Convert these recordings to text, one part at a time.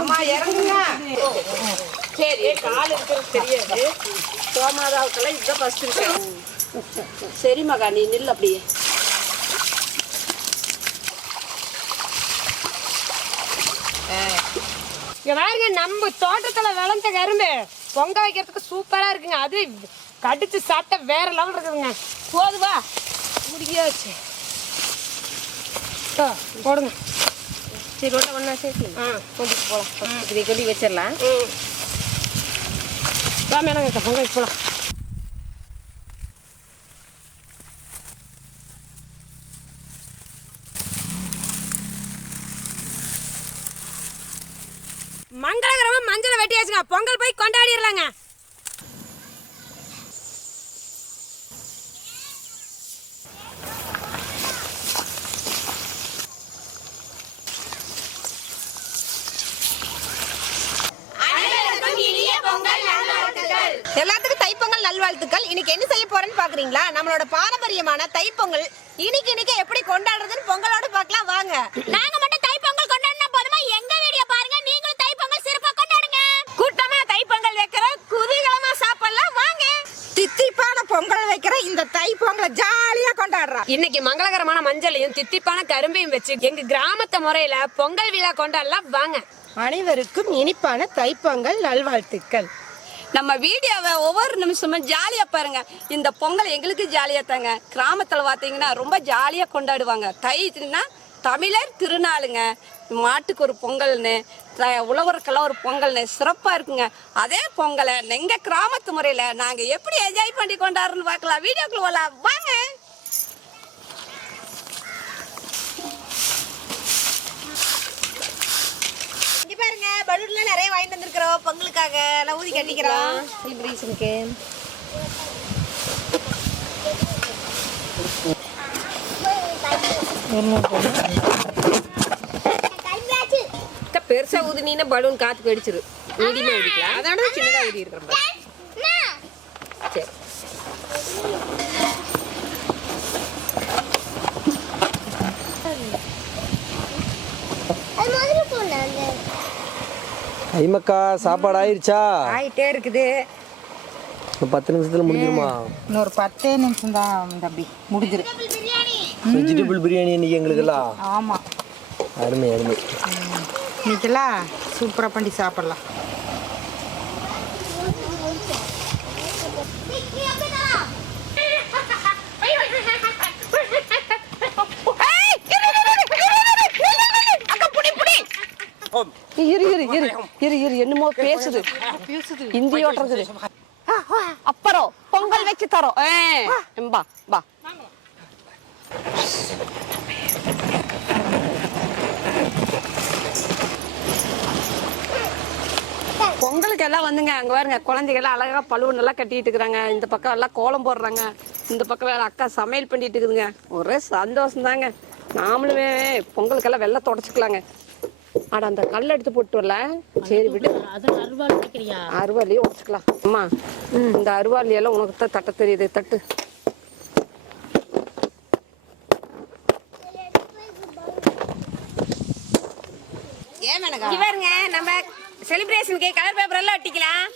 அம்மா இறங்குங்க. சரி, கால் இருக்கிறது தெரியாது. சோமாதாவுக்கெல்லாம் இதுதான் ஃபர்ஸ்ட் இருக்கு. சரி மகா, நீ நில் அப்படியே. பாருங்க, நம்ம தோட்டத்துல விளைஞ்ச கரும்பு பொங்க வைக்கிறதுக்கு சூப்பரா இருக்குங்க. அது கடிச்சு சாப்பிட்டா வேற லெவல் இருக்குதுங்க. போதுவா, முடியாச்சு. போடுங்க. சரி, ஒன்றா சேர்த்து கொண்டுட்டு போகலாம். இதை கொண்டு வச்சிடலாம். மேடம் பொங்க வச்சு போகலாம். மங்களகரமா மஞ்சளை வெட்டியாச்சுங்க. பொங்கல் போய் கொண்டாடிடலாங்க. எல்லாத்துக்கும் தைப்பொங்கல் நல்வாழ்த்துக்கள். இன்னைக்கு என்ன செய்ய போறேன்னு பாக்குறீங்களா? நம்மளோட பாரம்பரியமான தைப்பொங்கல் இன்னைக்கு எப்படி கொண்டாடுறதுன்னு பொங்கலோட பார்க்கலாம் வாங்க. நாங்க மட்டும் தைப்பொங்கல் கொண்டாடினா போதுமா? எங்க வீடியோ பாருங்க, நீங்களும் தைப்பொங்கல் சிறப்பா கொண்டாடுங்க. கூட்டமா தைப்பொங்கல் வைக்கிற, குதூகலமா சாப்பிடலாம் வாங்க. தித்திப்பான பொங்கல் வைக்கிற இந்த தைப்பொங்கலை ஜாலியா கொண்டாடுறோம். இன்னைக்கு மங்களகரமான மஞ்சளையும் தித்திப்பான கரும்பையும் வச்சு எங்க கிராமத்து முறையில பொங்கல் விழா கொண்டாடலாம் வாங்க. அனைவருக்கும் இனிப்பான தைப்பொங்கல் நல்வாழ்த்துக்கள். நம்ம வீடியோவை ஒவ்வொரு நிமிஷமும் ஜாலியா பாருங்க. இந்த பொங்கல் எங்களுக்கு ஜாலியா தாங்க. கிராமத்துல பார்த்தீங்கன்னா ரொம்ப ஜாலியா கொண்டாடுவாங்க. தைனா தமிழர் திருநாளுங்க. மாட்டுக்கு ஒரு பொங்கல்னு, உழவருக்கெல்லாம் ஒரு பொங்கல்னு சிறப்பா இருக்குங்க. அதே பொங்கலை எங்க கிராமத்து முறையில நாங்க எப்படி என்ஜாய் பண்ணி கொண்டாடுறோன்னு பார்க்கலாம். வீடியோக்குள்ள வாங்க. பாருங்க, பலூன்ல நிறைய வாங்கிட்டு வந்திருக்கிறோம் பொங்கலுக்காக. எல்லாம் ஊதி கட்டிக்கிறோம் செலிப்ரேஷனுக்கு. பெருசா ஊதுனீன்னா பலூன் காத்துக்கு அடிச்சிரு. மீடியமா ஊதிக்கலாம். அதோட சின்னதா ஊதி இருக்கிறோம். சரி, ஐமக்கா சாப்பாடு ஆயிடுச்சா? ஆயிட்டே இருக்குது. 10 நிமிஷத்துல முடிஞ்சிருமா? இன்னொரு 10 நிமிஷம் தான் தம்பி, முடிஞ்சிரு. வெஜிடபிள் பிரியாணி இன்னைக்கு எங்களுக்கெல்லாம். ஆமா, அருமை அருமை. இன்னைக்கெல்லாம் சூப்பரா பண்ணி சாப்பிடலாம். என்னமோ பேசுது, இந்தியோட இருக்குது. அப்புறம் பொங்கல் வச்சு தரோம். பா பா. பொங்கலுக்கு எல்லாம் வந்துங்க. அங்க பாருங்க, குழந்தைகள் எல்லாம் அழகா பழுவன் எல்லாம் கட்டிட்டு இருக்கிறாங்க. இந்த பக்கம் எல்லாம் கோலம் போடுறாங்க. இந்த பக்கம் வேற அக்கா சமையல் பண்ணிட்டு இருக்குதுங்க. ஒரே சந்தோஷம் தாங்க. நாமளுமே பொங்கலுக்கெல்லாம் வெள்ளை தொடச்சுக்கலாங்க. ஆட அந்த கல் எடுத்து போட்டு வரல. சரி விடு, அருவாளியே உடச்சுக்கலாம். அம்மா, இந்த அருவாளி எல்லாம் உனக்கு தான் தட்ட தெரியுது. தட்டு. ஏன் மேனகா? பாருங்க, நம்ம செலிப்ரேஷனுக்கு கலர் பேப்பர் எல்லாம் ஒட்டிக்கலாம்.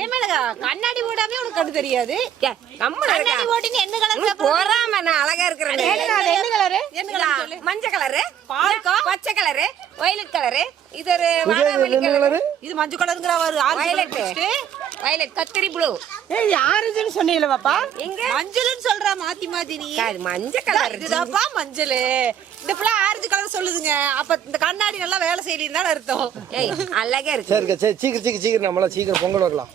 ஏன் மேனகா, கண்ணாடி ஓடாமே உனக்கு அது தெரியாது? கண்ணாடி ஓட்டின்னு என்ன கலர் போறாம நான் அழகா இருக்கிறேன். என்ன கலரு? என்ன கலர் சொல்லு. மஞ்சள் கலரு, பச்சை கலரு, வயலட் கலரு. இது ஒரு வாடாமல்லி கலரு. இது மஞ்சள் கலருங்கற ஒரு வயலட் கத்திரி ப்ளூ. ஏய், ஆரஞ்சுன்னு சொன்னீல பாப்பா? எங்க மஞ்சள்னு சொல்றா மாத்தி மாத்தி நீ. அது மஞ்சள் கலர். இதுதாப்பா மஞ்சள். இந்த புள்ள ஆரஞ்சு கலர் சொல்லுதுங்க. அப்ப இந்த கண்ணாடி நல்லா வேலை செய்யலன்னு தான் அர்த்தம். ஏய், அழகா இருக்கு. சரி சரி, சீக்கிரம் நம்மள சீக்கிரம் பொங்கல் வைக்கலாம்.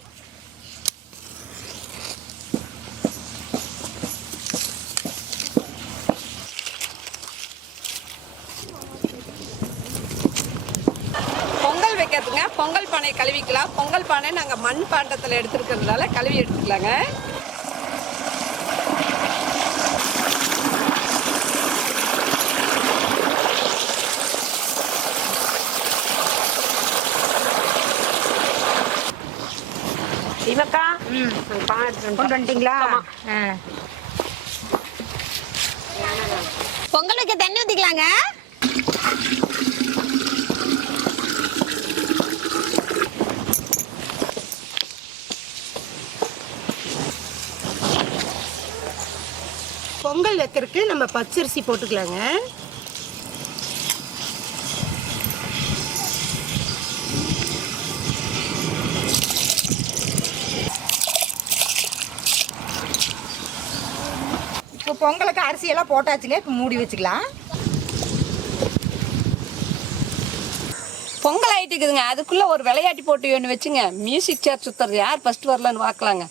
பொங்கல் வைக்கிறதுங்க. பொங்கல் பானை கழுவிக்கலாம். பொங்கல் பானை நாங்க மண் பாண்டத்துல எடுத்துருக்கிறதுனால கழுவி எடுத்துக்கலாங்க. இவக்கா கொண்டு வந்துட்டீங்களா? பொங்கல் வைக்க தண்ணி ஊத்திக்கலாங்க. பொங்கல் வைக்கிறதுக்கு நம்ம பச்சரிசி போட்டுக்கலாங்க. இப்போ பொங்கலுக்கு அரிசியெல்லாம் போட்டாச்சுங்க. இப்போ மூடி வச்சுக்கலாம். பொங்கல் ஆயிட்டுக்குதுங்க, அதுக்குள்ள ஒரு விளையாட்டு போட்டி ஒன்று வச்சுங்க. மியூசிக் சேர் சுத்துறது யார் ஃபர்ஸ்ட் வரலன்னு பார்க்கலாங்க.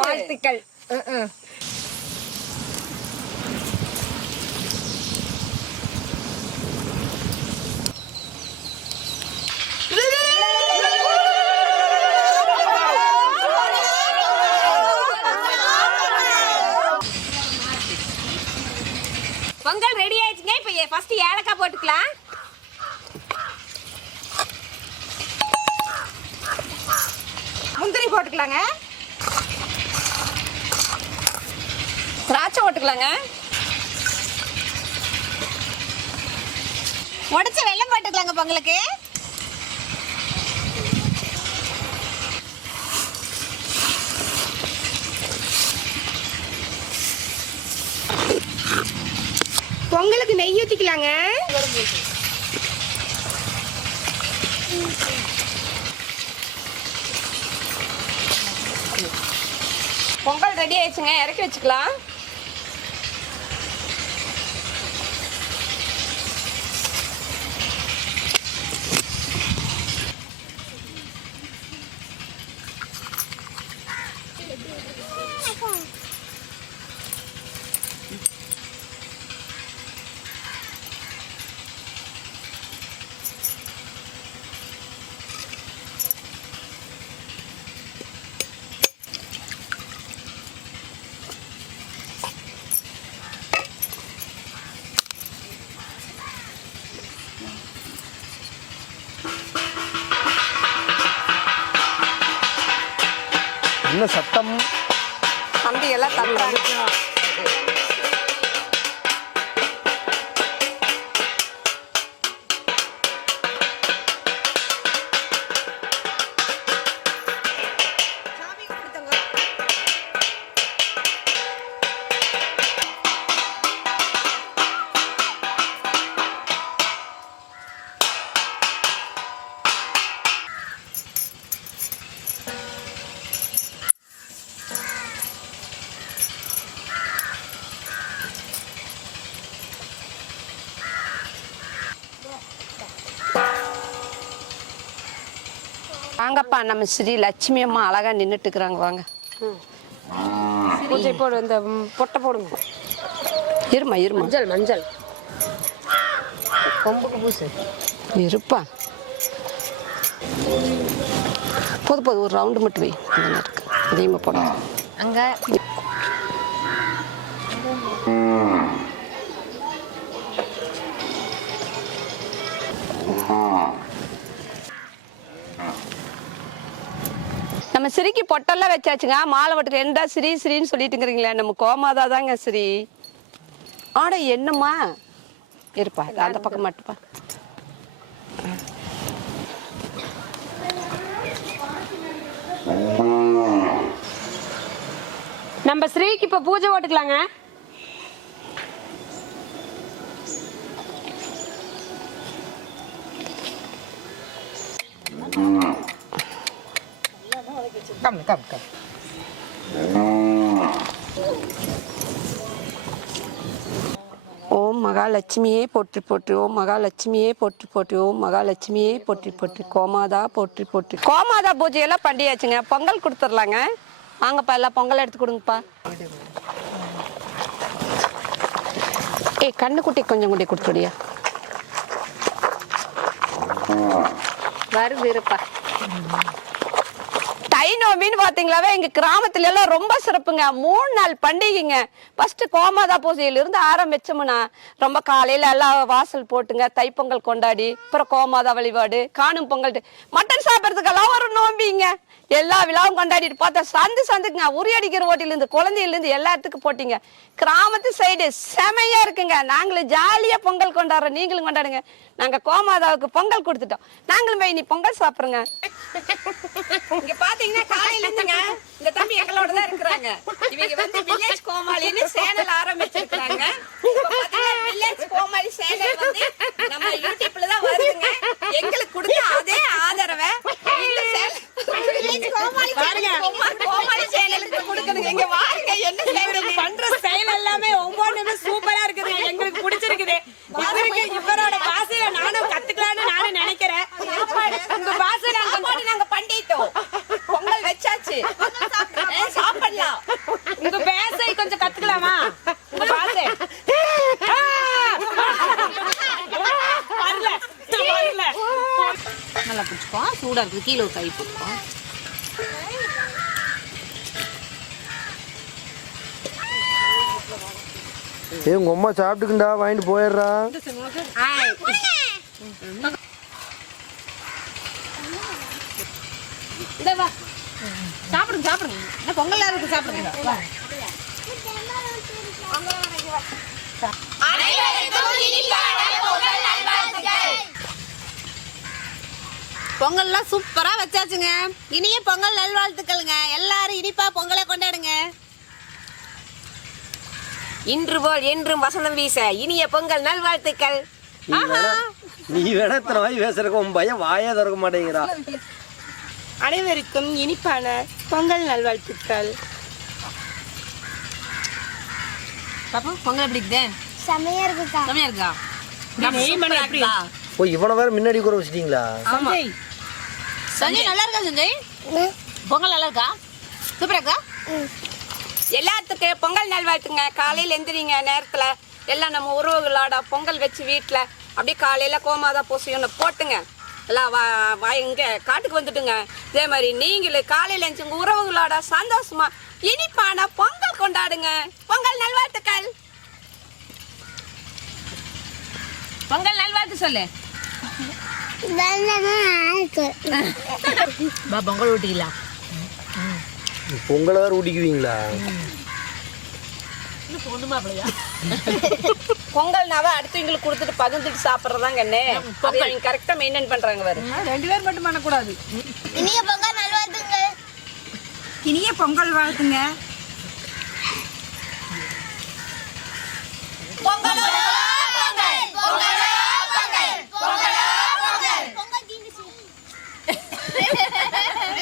வாழ்த்துக்கள். பொங்கல் ரெடி ஆயிடுச்சுங்க. இப்போ ஃபர்ஸ்ட் ஏலக்காய் போட்டுக்கலாம். முந்திரி போட்டுக்கலாங்க. திராட்சை போட்டுக்கலாங்க. உடைச்ச வெல்லம் போட்டுக்கலாங்க பொங்கலுக்கு. பொங்கலுக்கு நெய் ஊற்றிக்கலாங்க. பொங்கல் ரெடி ஆயிடுச்சுங்க, இறக்கி வச்சுக்கலாம். என்ன சத்தம்? தம்பி எல்லாம் தட்டுறாங்க. வாங்கப்பா, நம்ம ஸ்ரீ லட்சுமி அம்மா அழகா நின்றுட்டு இருக்கிறாங்க. வாங்க பூஜை போடு. இந்த பொட்டை போடுங்க. இருமா இருமா. மஞ்சள் மஞ்சள் கொம்புக்கு பூசு. இருப்பா, போது போது ஒரு ரவுண்டு மட்டும் வை. அந்த இருக்கு அதிகமாக போட அங்க நம்ம ஸ்ரீக்கு பொட்டெல்லாம் வச்சாச்சுங்க. மாலை வட்டு ரெண்டா ஸ்ரீ ஸ்ரீன்னு சொல்லிட்டுங்கிறீங்களே, நம்ம கோமாதா தாங்க ஸ்ரீ. ஆட என்னம்மா இருப்பா, அந்த பக்கம் மட்டுப்பா. நம்ம ஸ்ரீக்கு இப்ப பூஜை போட்டுக்கலாங்க. Come come come. ஓம் மகாலட்சுமியே போற்றி போற்றி, ஓம் மகாலட்சுமியே போற்றி போற்றி, ஓம் மகாலட்சுமியே போற்றி போற்றி, கோமாதா போற்றி போற்றி. கோமாதா பூஜையெல்லாம் பண்ணியாச்சுங்க. பொங்கல் கொடுத்துடலாங்க. வாங்கப்பா எல்லாம் பொங்கல் எடுத்து கொடுங்கப்பா. ஏய் கண்ணுக்குட்டி கொஞ்சம் குட்டி கொடுத்துடியா. வருது இருப்பா. தை நோம்பின்னு பாத்தீங்களாவே எங்க கிராமத்துல எல்லாம் ரொம்ப சிறப்புங்க. 3 நாள் பண்டிகைங்க. ஃபர்ஸ்ட் கோமாதா பூஜையில இருந்து ஆரம்பிச்சோம்னா ரொம்ப காலையில எல்லாம் வாசல் போட்டுங்க தைப்பொங்கல் கொண்டாடி அப்புறம் கோமாதா வழிபாடு காணும் பொங்கல் மட்டன் சாப்பிட்றதுக்கெல்லாம் ஒரு நோம்பிங்க. எல்லா விழாவும் கொண்டாடிட்டு பார்த்தா சந்துக்குங்க உரியடிக்கிற ஓட்டில இருந்து குழந்தையில இருந்து எல்லாத்துக்கும் போட்டீங்க. கிராமத்து சைடு செமையா இருக்குங்க. நாங்களும் ஜாலியா பொங்கல் கொண்டாடுறோம். நீங்களும் கொண்டாடுங்க. நாங்க கோமாதாவுக்கு பொங்கல் கொடுத்துட்டோம். நாங்களும் போய் இனி பொங்கல் சாப்பிடுறோங்க. இங்க பாத்தீங்கன்னா காலையில இருந்துங்க இந்த தம்பி எங்களோட தான் இருக்கிறாங்க. இவங்க வந்து வில்லேஜ் கோமாளின்னு சேனல் ஆரம்பிச்சிருக்காங்க. வில்லேஜ் கோமாளி சேனல் வந்து நம்ம யூடியூப்ல தான் வருதுங்க. எங்களுக்கு கொடுத்த அதே ஆதரவை இந்த வில்லேஜ் கோமாளி சேனலுக்கு கொடுக்கணுங்க. இங்க வாங்க என்ன சேனல் பண்ற ஸ்டைல் எல்லாமே ஒவ்வொன்றுமே சூப்பரா இருக்குது. எங்களுக்கு பிடிச்சிருக்குது. இவரோட பாசையில நானும் கத்துக்கலாம்னு நானும் நினைக்கிறேன். உங்க பாசையில நாங்க பண்ணிட்டோம். பொங்கல் வச்சாச்சு. சாப்பிடலாம். உங்க பேசை கொஞ்சம் கத்துக்கலாமா? உங்க பாசை நல்லா பிடிச்சிக்கோ. சூடா இருக்குது. கீழே ஒரு கை போட்டுக்கோ. உங்க அம்மா சாப்பிட்டுக்குண்டா வாங்கிட்டு போயிடுறா. சாப்பிடுங்க சாப்பிடுங்க. என்ன பொங்கல் இருக்கு சாப்பிடுங்க. பொங்கல்லாம் சூப்பரா வச்சாச்சுங்க. இனிய பொங்கல் நல்வாழ்த்துக்கள்ங்க. எல்லாரும் இனிப்பா பொங்கலை கொண்டாடுங்க. இன்று போல் என்றும் வசந்தம் வீச இனிய பொங்கல் நல்வாழ்த்துக்கள். நீ வேணா இத்தனை வாய் பேசுறதுக்கு உன் பையன் வாயே திறக்க மாட்டேங்கிறா. அனைவருக்கும் இனிப்பான பொங்கல் நல்வாழ்த்துக்கள். பாப்பா பொங்கல் எப்படி இருக்குது? செமையா இருக்குக்கா. செமையா இருக்கா? ஓ இவ்வளவு வேற முன்னாடி கூட வச்சிட்டீங்களா? சஞ்சய் நல்லா இருக்கா? சஞ்சய் பொங்கல் நல்லா இருக்கா? சூப்பரா இருக்கா? எல்லாத்துக்கு பொங்கல் நல்வாழ்த்துங்க. காலையில எந்திரிங்க நேரத்துல எல்லாம் நம்ம உறவுகளோட பொங்கல் வச்சு வீட்டுல அப்படியே காலையில கோமாதா பூசி ஒன்று போட்டுங்க. எல்லாம் இங்க காட்டுக்கு வந்துட்டுங்க. இதே மாதிரி நீங்களும் காலையில எழுந்து உங்க உறவுகளோட சந்தோஷமா இனிப்பான பொங்கல் கொண்டாடுங்க. பொங்கல் நல்வாழ்த்துக்கள். பொங்கல் நல்வாழ்த்து சொல்லு. பொங்கல் ஊட்டிக்கலாம். பொங்கலை வேற ஊட்டிக்குவீங்களா? பொங்கல்னாவே அடுத்தவங்களுக்கு கொடுத்துட்டு பகிர்ந்துட்டு சாப்பிட்றதாங்க என்ன பொங்கல் கரெக்டா மெயின்டைன் பண்றாங்க. வரும் 2 பேர் மட்டும் பண்ணக்கூடாது. இனிய பொங்கல் நல்வாழ்த்துங்க. இனிய பொங்கல் வாழ்த்துங்க. பொங்கல்